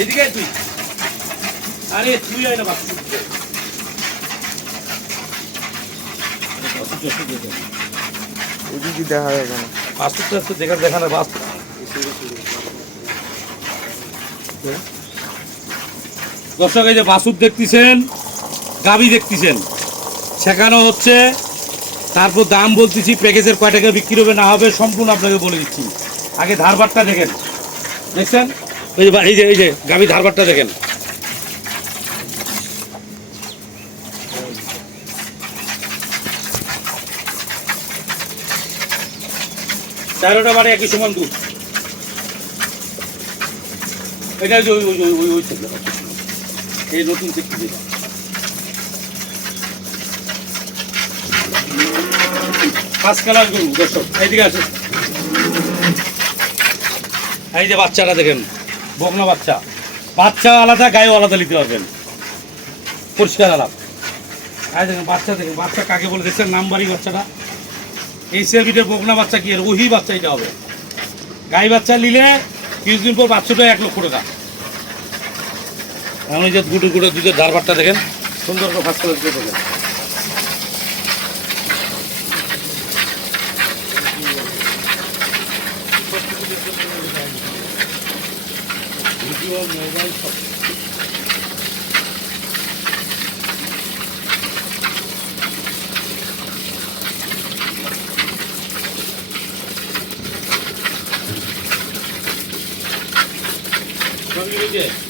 এদিকে, তুই। আরে তুই আয় না ওদিকে দেখা তো না দর্শক এই যে বাসুর দেখতেছেন গাবি দেখতেছেন। শেখানো হচ্ছে তারপর দাম বলতেছি প্যাকেজের কয় টাকা বিক্রি হবে না হবে সম্পূর্ণ আপনাকে বলে দিচ্ছি আগে ধারবারটা দেখেন দেখছেন ওই যে এই যে এই যে গাবি ধারবারটা দেখেন চারোটা বারে একই সমান দুধ এটা ওই ওই ওই ওই। এই নতুন চেক ফার্স্ট কালার গরু এই যে বাচ্চাটা দেখেন, বকনা বাচ্চা। বাচ্চা আলাদা, গায়েও আলাদা নিতে পারবেন। পরিষ্কার এই দেখেন বাচ্চা দেখেন, বাচ্চা কাকে বলে দেখছেন? নাম্বারি বাচ্চাটা। এই সেভিটের বকনা বাচ্চা কি ওহি বাচ্চা এটা হবে। গাই বাচ্চা নিলে কিছুদিন পর বাচ্চাটা এক লক্ষ টাকা। আমি যে গুটো গুটো দুধের ধারবারটা দেখেন, সুন্দর করে ফার্স্ট করে দেখেন ভিডিও মোবাইল সব সঙ্গে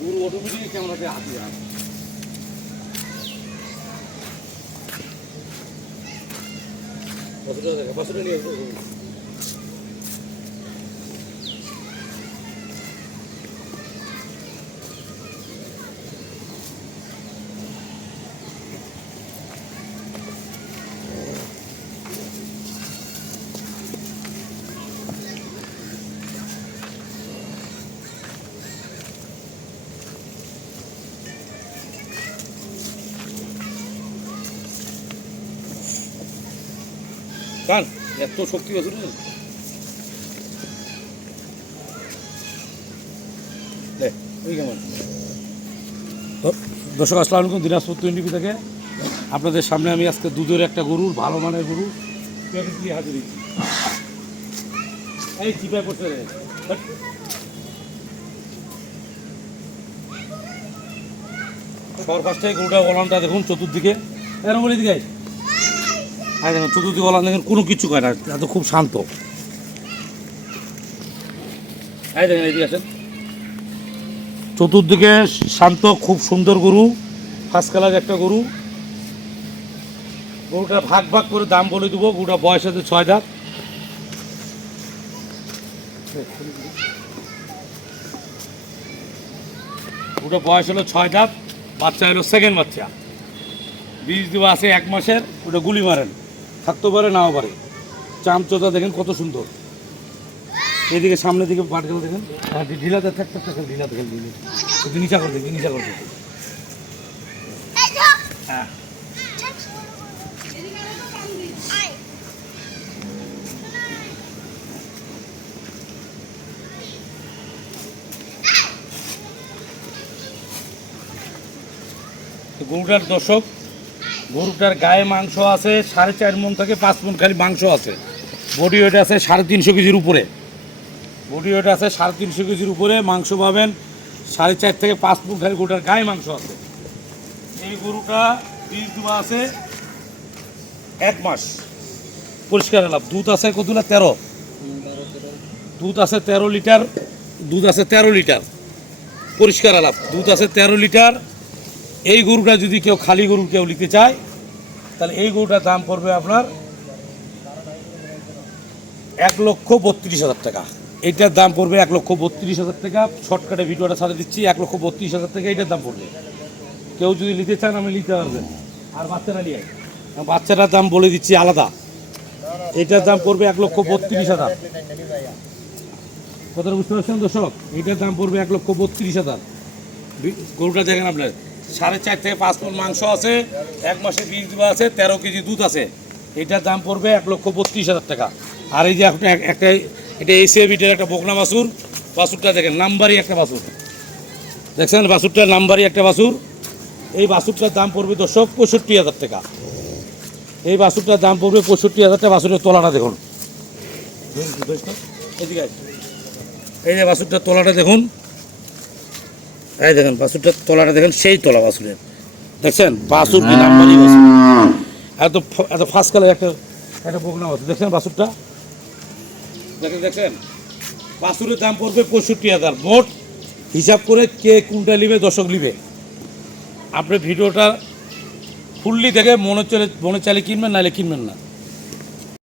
গরু অটোমেটিক ক্যামেরাতে হাত দিয়ে রাখে। বছরটা দেখে, বছরটা নিয়ে আসব। কার এত শক্তি আছে দর্শক, আসসালামু আলাইকুম, দিনাজপুর টোয়েন্টি থেকে। আপনাদের সামনে আমি আজকে দুধের একটা গরুর ভালো মানের গরু প্যাকেট দিয়ে এই করতে গরুটা বলানটা দেখুন, চতুর্দিকে। এরকম বলে দিকে হ্যাঁ দেখুন চতুর্দিকে বলান দেখেন, কোনো কিছু করে না, এত খুব শান্ত। হ্যাঁ দেখেন এদিকে চতুর্দিকে শান্ত, খুব সুন্দর গরু ফার্স্ট কালার একটা গরু। গরুটা ভাগ ভাগ করে দাম বলে দেবো, গরুটা বয়স আছে ছয় দাঁত। গরুটা বয়স হলো ছয় দাঁত, বাচ্চা হলো সেকেন্ড বাচ্চা। বীজ দেওয়া আছে এক মাসের, ওটা গুলি মারেন। থাকতেও পারে, নাও পারে। চামচোটা দেখেন কত সুন্দর। এদিকে সামনের দিকে পাটগুলো দেখেন। হ্যাঁ ঢিলাতে থাক থাক থাক, ঢিলা দেখেন নিচা করে দেখি, নিচা করে দেখি। হ্যাঁ। গরুটার দর্শক গরুটার গায়ে মাংস আছে, সাড়ে চার মন থেকে পাঁচ মন খালি মাংস আছে। বডি ওয়েট আছে সাড়ে তিনশো কেজির উপরে। বডি ওয়েট আছে সাড়ে তিনশো কেজির উপরে, মাংস পাবেন সাড়ে চার থেকে পাঁচ ফুট খালি গরুটার গায়ে মাংস আছে। এই গরুটা বীজ দেওয়া আছে এক মাস। পরিষ্কার লাভ দুধ আছে কতগুলো? তেরো। দুধ আছে তেরো লিটার, দুধ আছে তেরো লিটার। পরিষ্কার আলাপ, দুধ আছে তেরো লিটার। এই গরুটা যদি কেউ খালি গরু কেউ নিতে চায় তাহলে এই গরুটার দাম পড়বে আপনার এক লক্ষ বত্রিশ হাজার টাকা। এইটার দাম পড়বে এক লক্ষ বত্রিশ হাজার টাকা। শর্টকাটে ভিডিওটা সাথে দিচ্ছি, এক লক্ষ বত্রিশ হাজার টাকা এইটার দাম পড়বে। কেউ যদি নিতে চান, আমি নিতে পারবেন আর বাচ্চারা নিয়ে। বাচ্চাটার দাম বলে দিচ্ছি আলাদা। এটার দাম পড়বে এক লক্ষ বত্রিশ হাজার। কথাটা বুঝতে পারছেন দর্শক? এটার দাম পড়বে এক লক্ষ বত্রিশ হাজার। গরুটা দেখেন আপনার। সাড়ে চার থেকে পাঁচ পন মাংস আছে, এক মাসে বীজ দেওয়া আছে, তেরো কেজি দুধ আছে। এটার দাম পড়বে এক লক্ষ বত্রিশ হাজার টাকা। আর এই যে একটা এটা এসে বিটের একটা বকনা বাছুর। বাছুরটা দেখেন, নাম্বারই একটা বাসুর দেখছেন? বাসুরটার নাম্বারই একটা বাসুর এই বাসুরটার দাম পড়বে দর্শক পঁয়ষট্টি হাজার টাকা। এই বাসুরটার দাম পড়বে পঁয়ষট্টি হাজার টাকা। বাছুরের তলাটা দেখুন। এই যে বাসুরটার তোলাটা দেখুন। এই দেখেন বাছুরটার তলাটা দেখেন, সেই তলা বাছুরের দেখছেন? বাছুর কি নাম্বারই এত এত ফার্স্ট কালার একটা একটা বকনা বাছুর দেখছেন বাছুরটা দেখেন, দেখছেন? বাছুরের দাম পড়বে পঁয়ষট্টি হাজার। মোট হিসাব করে কে কোনটা নিবে, দর্শক নিবে। আপনি ভিডিওটা ফুললি দেখে মনে চলে মনে চালে কিনবেন নাহলে কিনবেন না।